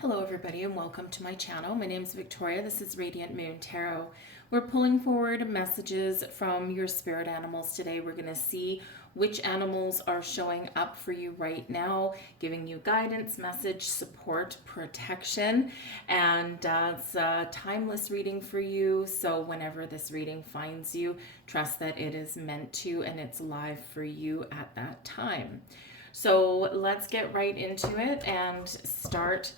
Hello everybody and welcome to my channel. My name is Victoria. This is Radiant Moon Tarot. We're pulling forward messages from your spirit animals today. We're going to see which animals are showing up for you right now, giving you guidance, message, support, protection, and it's a timeless reading for you. So whenever this reading finds you, trust that it is meant to and it's live for you at that time. So let's get right into it and start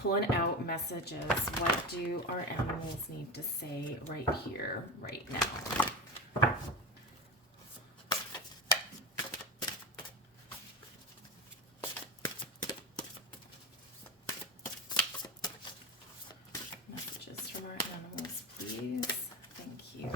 pulling out messages. What do our animals need to say right here, right now? Messages from our animals, please. Thank you.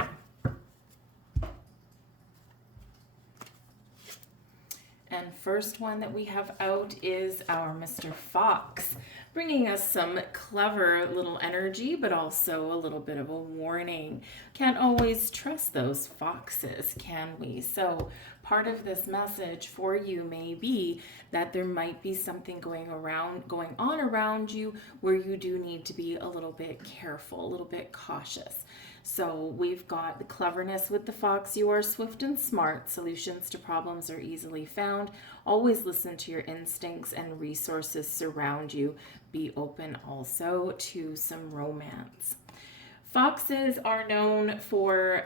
And first one that we have out is our Mr. Fox, bringing us some clever little energy, but also a little bit of a warning. Can't always trust those foxes, can we? So part of this message for you may be that there might be something going on around you where you do need to be a little bit careful, a little bit cautious. So we've got the cleverness with the fox. You are swift and smart. Solutions to problems are easily found. Always listen to your instincts and resources surround you. Be open also to some romance. Foxes are known for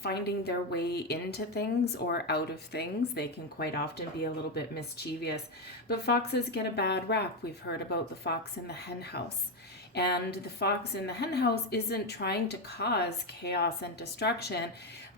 finding their way into things or out of things. They can quite often be a little bit mischievous, but foxes get a bad rap. We've heard about the fox in the hen house. And the fox in the hen house isn't trying to cause chaos and destruction.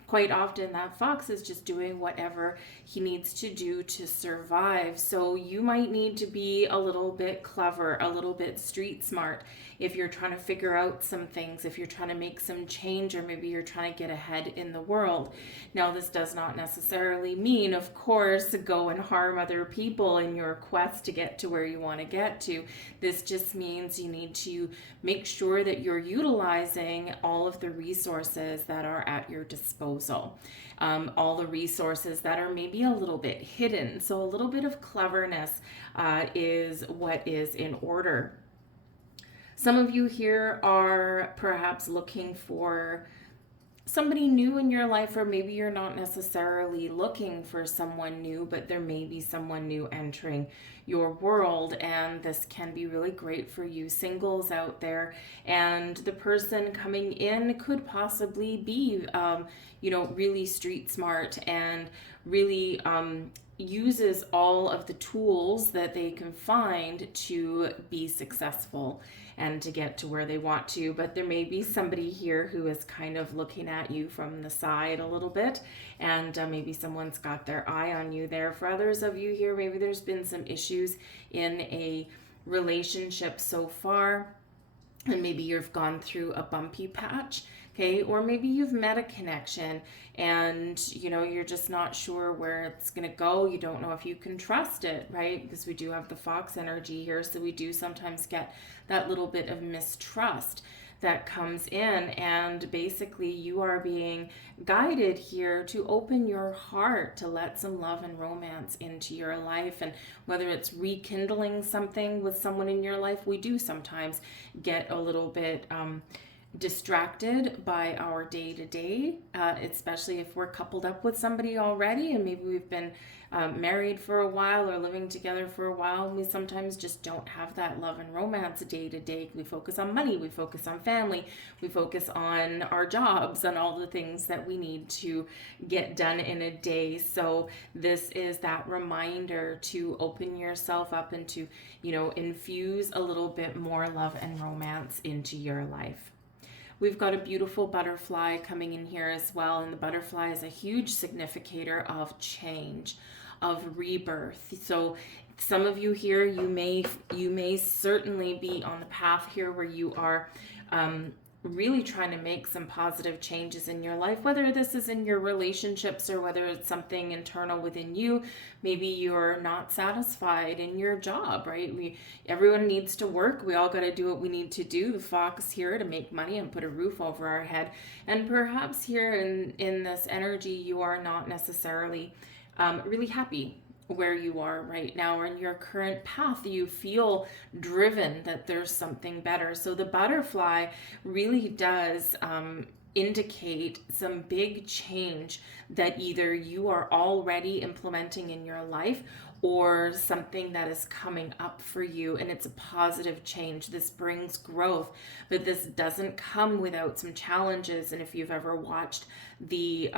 Quite often that fox is just doing whatever he needs to do to survive. So you might need to be a little bit clever, a little bit street smart if you're trying to figure out some things, if you're trying to make some change, or maybe you're trying to get ahead in the world. Now, this does not necessarily mean, of course, go and harm other people in your quest to get to where you want to get to. This just means you need to make sure that you're utilizing all of the resources that are at your disposal. All the resources that are maybe a little bit hidden. So a little bit of cleverness is what is in order. Some of you here are perhaps looking for somebody new in your life, or maybe you're not necessarily looking for someone new, but there may be someone new entering your world, and this can be really great for you singles out there. And the person coming in could possibly be really street smart and really uses all of the tools that they can find to be successful and to get to where they want to. But there may be somebody here who is kind of looking at you from the side a little bit, and maybe someone's got their eye on you there. For others of you here, maybe there's been some issues in a relationship so far, and maybe you've gone through a bumpy patch. Okay, or maybe you've met a connection and you're just not sure where it's going to go. You don't know if you can trust it, right? Because we do have the fox energy here, so we do sometimes get that little bit of mistrust that comes in, and basically you are being guided here to open your heart, to let some love and romance into your life. And whether it's rekindling something with someone in your life, we do sometimes get a little bit distracted by our day-to-day, especially if we're coupled up with somebody already and maybe we've been married for a while or living together for a while. We sometimes just don't have that love and romance day-to-day. We focus on money, we focus on family, we focus on our jobs and all the things that we need to get done in a day. So this is that reminder to open yourself up and to infuse a little bit more love and romance into your life. We've got a beautiful butterfly coming in here as well, and the butterfly is a huge significator of change, of rebirth. So some of you here, you may certainly be on the path here where you are really trying to make some positive changes in your life, whether this is in your relationships or whether it's something internal within you. Maybe you're not satisfied in your job, right? Everyone needs to work. We all got to do what we need to do. The fox here to make money and put a roof over our head. And perhaps here in this energy, you are not necessarily really happy where you are right now or in your current path. You feel driven that there's something better. So the butterfly really does indicate some big change that either you are already implementing in your life or something that is coming up for you, and it's a positive change. This brings growth, but this doesn't come without some challenges. And if you've ever watched the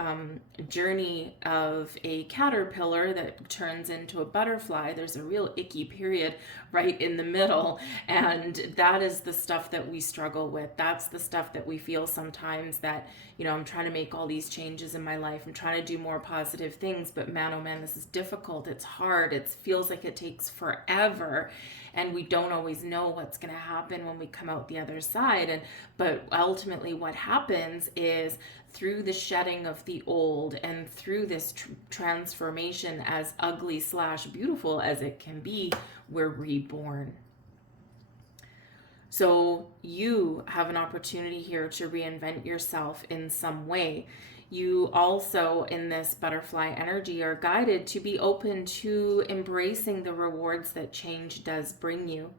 journey of a caterpillar that turns into a butterfly, there's a real icky period right in the middle, and that is the stuff that we struggle with. That's the stuff that we feel sometimes that, you know, I'm trying to make all these changes in my life, I'm trying to do more positive things, but man, oh man, this is difficult, it's hard, it feels like it takes forever, and we don't always know what's going to happen when we come out the other side. But ultimately what happens is, through the shedding of the old and through this transformation, as ugly slash beautiful as it can be, we're reborn. So you have an opportunity here to reinvent yourself in some way. You also, in this butterfly energy, are guided to be open to embracing the rewards that change does bring you.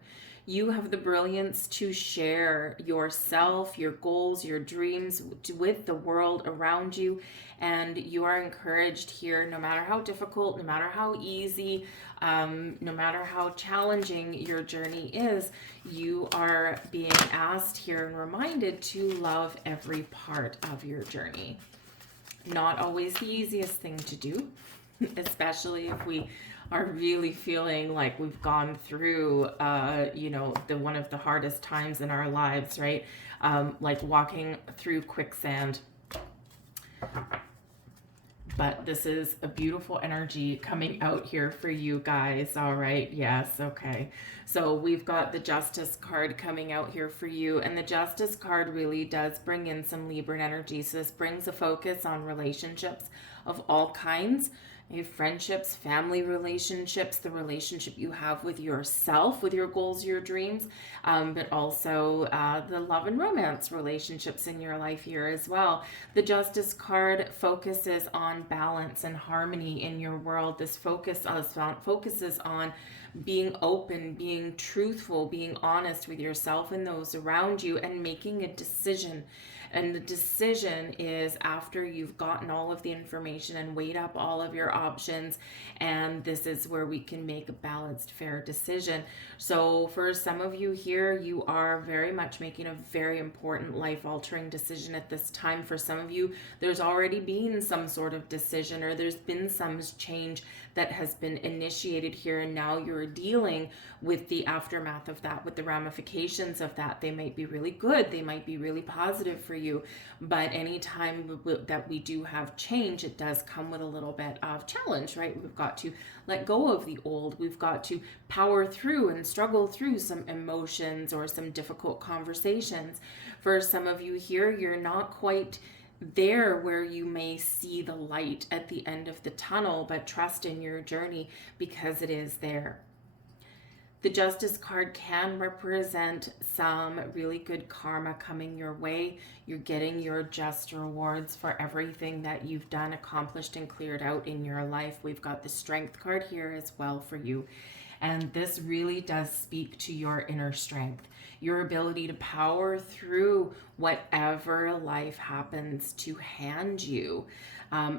You have the brilliance to share yourself, your goals, your dreams with the world around you. And you are encouraged here, no matter how difficult, no matter how easy, no matter how challenging your journey is, you are being asked here and reminded to love every part of your journey. Not always the easiest thing to do, especially if we are really feeling like we've gone through, one of the hardest times in our lives, right? Like walking through quicksand. But this is a beautiful energy coming out here for you guys. All right. Yes. Okay. So we've got the Justice card coming out here for you. And the Justice card really does bring in some Libra energy. So this brings a focus on relationships of all kinds. Friendships, family relationships, the relationship you have with yourself, with your goals, your dreams, but also the love and romance relationships in your life here as well. The Justice card focuses on balance and harmony in your world. This focuses on being open, being truthful, being honest with yourself and those around you, and making a decision. And the decision is after you've gotten all of the information and weighed up all of your options. And this is where we can make a balanced, fair decision. So for some of you here, you are very much making a very important life-altering decision at this time. For some of you, there's already been some sort of decision, or there's been some change that has been initiated here, and now you're dealing with the aftermath of that, with the ramifications of that. They might be really good, they might be really positive for you, but anytime that we do have change, it does come with a little bit of challenge, right? We've got to let go of the old, we've got to power through and struggle through some emotions or some difficult conversations. For some of you here, you're not quite there where you may see the light at the end of the tunnel, but trust in your journey because it is there. The Justice card can represent some really good karma coming your way. You're getting your just rewards for everything that you've done, accomplished, and cleared out in your life. We've got the Strength card here as well for you. And this really does speak to your inner strength, your ability to power through whatever life happens to hand you.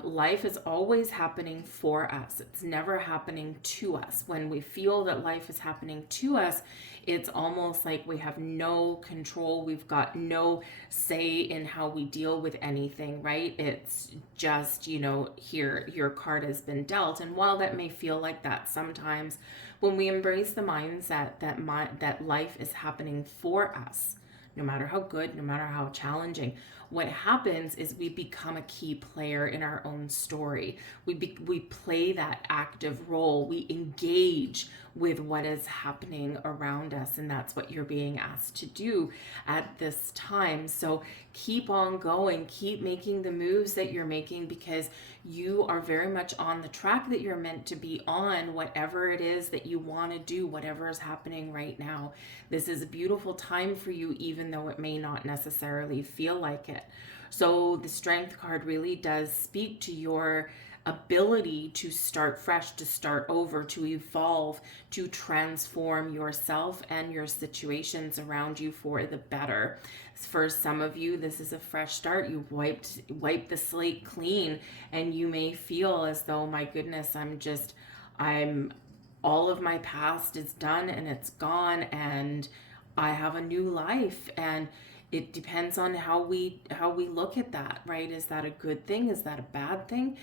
Life is always happening for us. It's never happening to us. When we feel that life is happening to us, it's almost like we have no control. We've got no say in how we deal with anything, right? It's just, here, your card has been dealt. And while that may feel like that sometimes, when we embrace the mindset that life is happening for us, no matter how good, no matter how challenging, what happens is we become a key player in our own story. We play that active role. We engage with what is happening around us, and that's what you're being asked to do at this time. So keep on going, keep making the moves that you're making, because you are very much on the track that you're meant to be on, whatever it is that you want to do, whatever is happening right now. This is a beautiful time for you, even though it may not necessarily feel like it. So the Strength card really does speak to your ability to start fresh, to start over, to evolve, to transform yourself and your situations around you for the better. For some of you, this is a fresh start. You've wiped the slate clean, and you may feel as though, my goodness, I'm all of my past is done and it's gone, and I have a new life. And it depends on how we look at that, right? Is that a good thing? Is that a bad thing?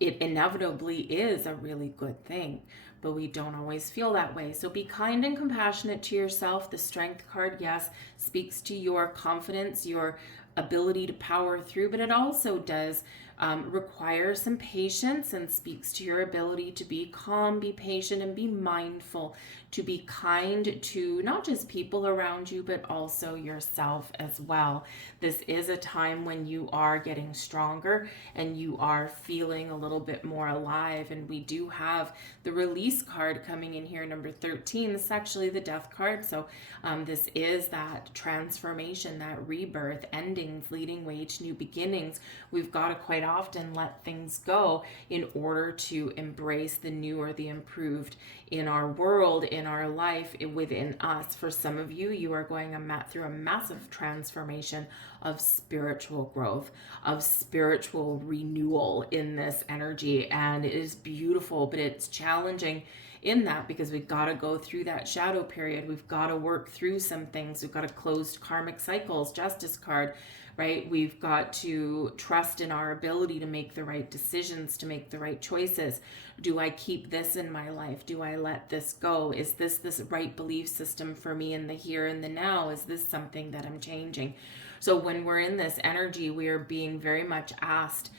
It inevitably is a really good thing, but we don't always feel that way. So be kind and compassionate to yourself. The Strength card, yes, speaks to your confidence, your ability to power through, but it also does require some patience and speaks to your ability to be calm, be patient, and be mindful, to be kind to not just people around you, but also yourself as well. This is a time when you are getting stronger and you are feeling a little bit more alive. And we do have the Release card coming in here, number 13. This is actually the Death card. So this is that transformation, that rebirth, endings leading way to new beginnings. We've got to quite often let things go in order to embrace the new or the improved in our world, in our life, within us. For some of you, you are going through a massive transformation of spiritual growth, of spiritual renewal in this energy. And it is beautiful, but it's challenging in that, because we've got to go through that shadow period. We've got to work through some things. We've got to close karmic cycles, Justice card, right? We've got to trust in our ability to make the right decisions, to make the right choices. Do I keep this in my life? Do I let this go? Is this right belief system for me in the here and the now? Is this something that I'm changing? So when we're in this energy, we are being very much asked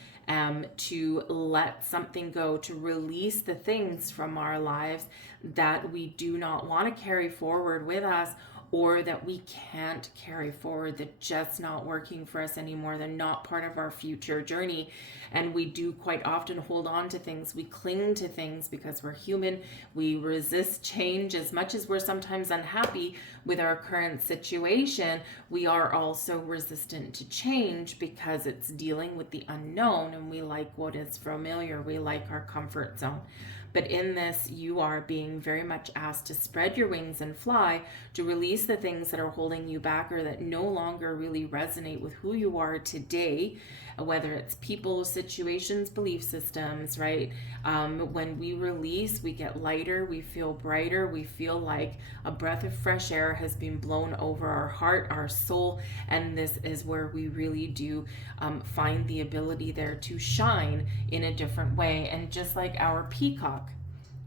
to let something go, to release the things from our lives that we do not want to carry forward with us, or that we can't carry forward, that just not working for us anymore. They're not part of our future journey. And we do quite often hold on to things. We cling to things because we're human. We resist change. As much as we're sometimes unhappy with our current situation, we are also resistant to change because it's dealing with the unknown, and we like what is familiar. We like our comfort zone. But in this, you are being very much asked to spread your wings and fly, to release the things that are holding you back or that no longer really resonate with who you are today, whether it's people, situations, belief systems, right? When we release, we get lighter, we feel brighter, we feel like a breath of fresh air has been blown over our heart, our soul, and this is where we really do find the ability there to shine in a different way. And just like our peacock,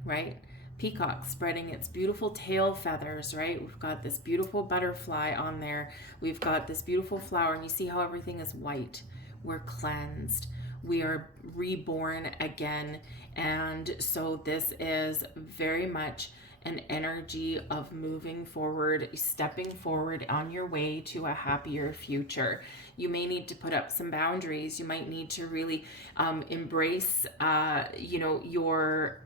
right? Peacock spreading its beautiful tail feathers, right? We've got this beautiful butterfly on there. We've got this beautiful flower, and you see how everything is white. We're cleansed. We are reborn again. And so this is very much an energy of moving forward, stepping forward on your way to a happier future. You may need to put up some boundaries. You might need to really embrace, your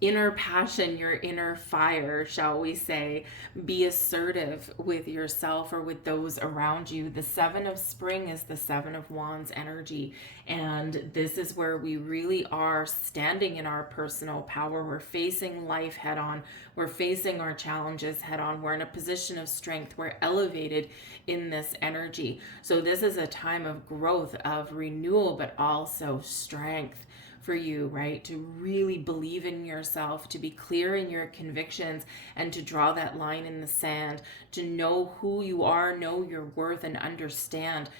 inner passion, your inner fire, shall we say. Be assertive with yourself or with those around you. The Seven of Spring is the Seven of Wands energy, and this is where we really are standing in our personal power. We're facing life head on. We're facing our challenges head on. We're in a position of strength. We're elevated in this energy. So this is a time of growth, of renewal, but also strength for you, right? To really believe in yourself, to be clear in your convictions, and to draw that line in the sand, to know who you are, know your worth, and understand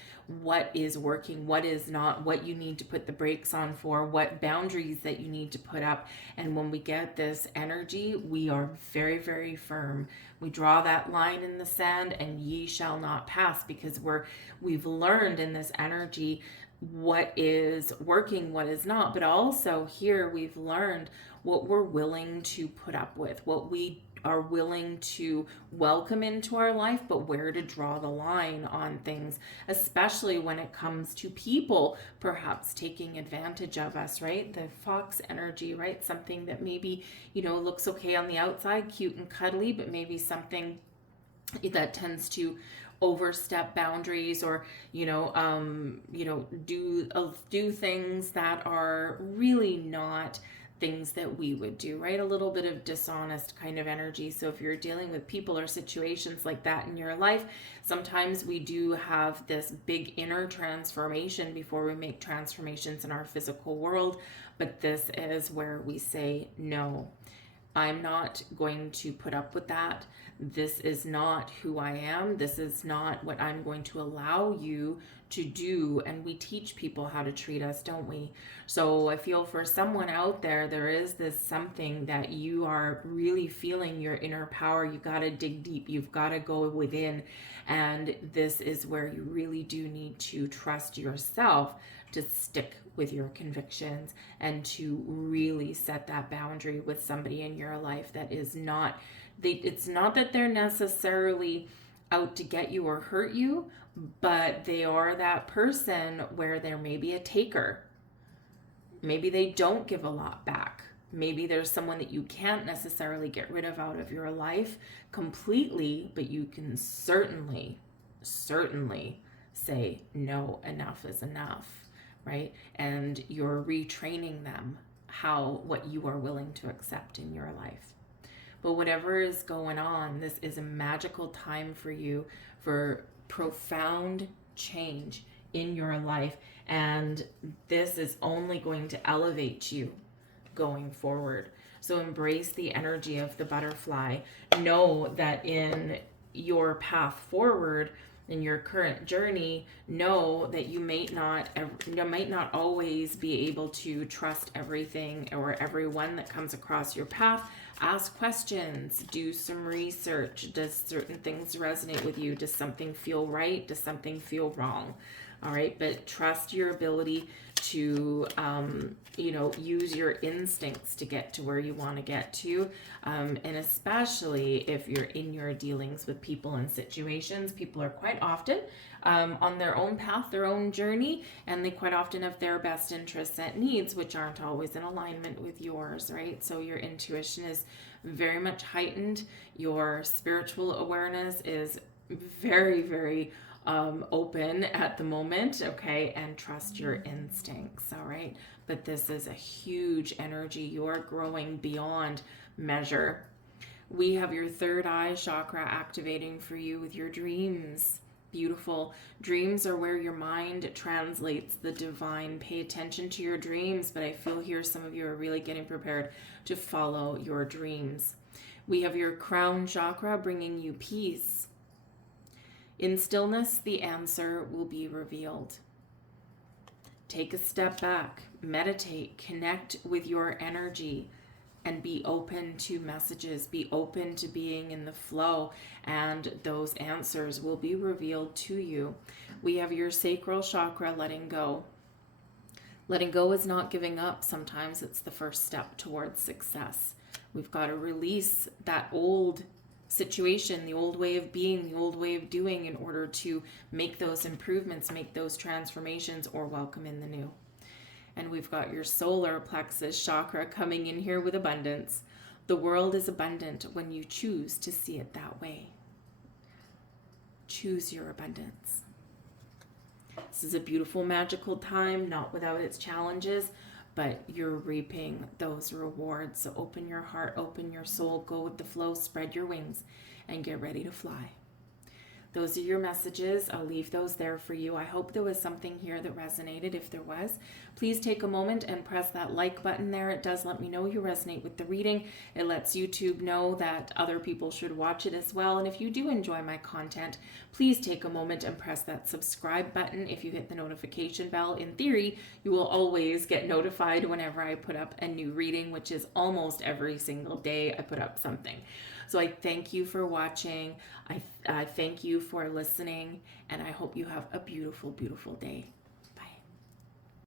what is working, what is not, what you need to put the brakes on for, what boundaries that you need to put up. And when we get this energy, we are very, very firm. We draw that line in the sand, and ye shall not pass, because we've learned in this energy what is working, what is not. But also here we've learned what we're willing to put up with, what we are willing to welcome into our life, but where to draw the line on things, especially when it comes to people perhaps taking advantage of us, right? The fox energy, right? Something that maybe, looks okay on the outside, cute and cuddly, but maybe something that tends to overstep boundaries, or do things that are really not things that we would do, right? A little bit of dishonest kind of energy. So if you're dealing with people or situations like that in your life, sometimes we do have this big inner transformation before we make transformations in our physical world. But this is where we say, no, I'm not going to put up with that. This is not who I am. This is not what I'm going to allow you to do. And we teach people how to treat us, don't we? So I feel for someone out there, there is this something that you are really feeling your inner power. You got to dig deep. You've got to go within. And this is where you really do need to trust yourself to stick with your convictions and to really set that boundary with somebody in your life that is not, it's not that they're necessarily out to get you or hurt you, but they are that person where there may be a taker. Maybe they don't give a lot back. Maybe there's someone that you can't necessarily get rid of out of your life completely, but you can certainly say, no, enough is enough. Right? And you're retraining them what you are willing to accept in your life. But whatever is going on, this is a magical time for you for profound change in your life. And this is only going to elevate you going forward. So embrace the energy of the butterfly. Know that in your path forward, in your current journey, know that you might not always be able to trust everything or everyone that comes across your path. Ask questions, do some research. Does certain things resonate with you? Does something feel right? Does something feel wrong? All right, but trust your ability to, use your instincts to get to where you want to get to. And especially if you're in your dealings with people and situations, people are quite often on their own path, their own journey, and they quite often have their best interests and needs, which aren't always in alignment with yours, right? So your intuition is very much heightened. Your spiritual awareness is very, very open at the moment, okay? And trust your instincts, all right? But this is a huge energy. You're growing beyond measure. We have your third eye chakra activating for you with your dreams. Beautiful. Dreams are where your mind translates the divine. Pay attention to your dreams, but I feel here some of you are really getting prepared to follow your dreams. We have your crown chakra bringing you peace. In stillness, the answer will be revealed. Take a step back, meditate, connect with your energy, and be open to messages. Be open to being in the flow, and those answers will be revealed to you. We have your sacral chakra, letting go. Letting go is not giving up. Sometimes it's the first step towards success. We've got to release that old situation, the old way of being, the old way of doing, in order to make those improvements, make those transformations, or welcome in the new. And we've got your solar plexus chakra coming in here with abundance. The world is abundant when you choose to see it that way. Choose your abundance. This is a beautiful, magical time, not without its challenges, but you're reaping those rewards. So open your heart, open your soul, go with the flow, spread your wings, and get ready to fly. Those are your messages. I'll leave those there for you. I hope there was something here that resonated. If there was, please take a moment and press that like button there. It does let me know you resonate with the reading. It lets YouTube know that other people should watch it as well. And if you do enjoy my content, please take a moment and press that subscribe button. If you hit the notification bell, in theory, you will always get notified whenever I put up a new reading, which is almost every single day I put up something. So I thank you for watching. I thank you for listening, and I hope you have a beautiful, beautiful day.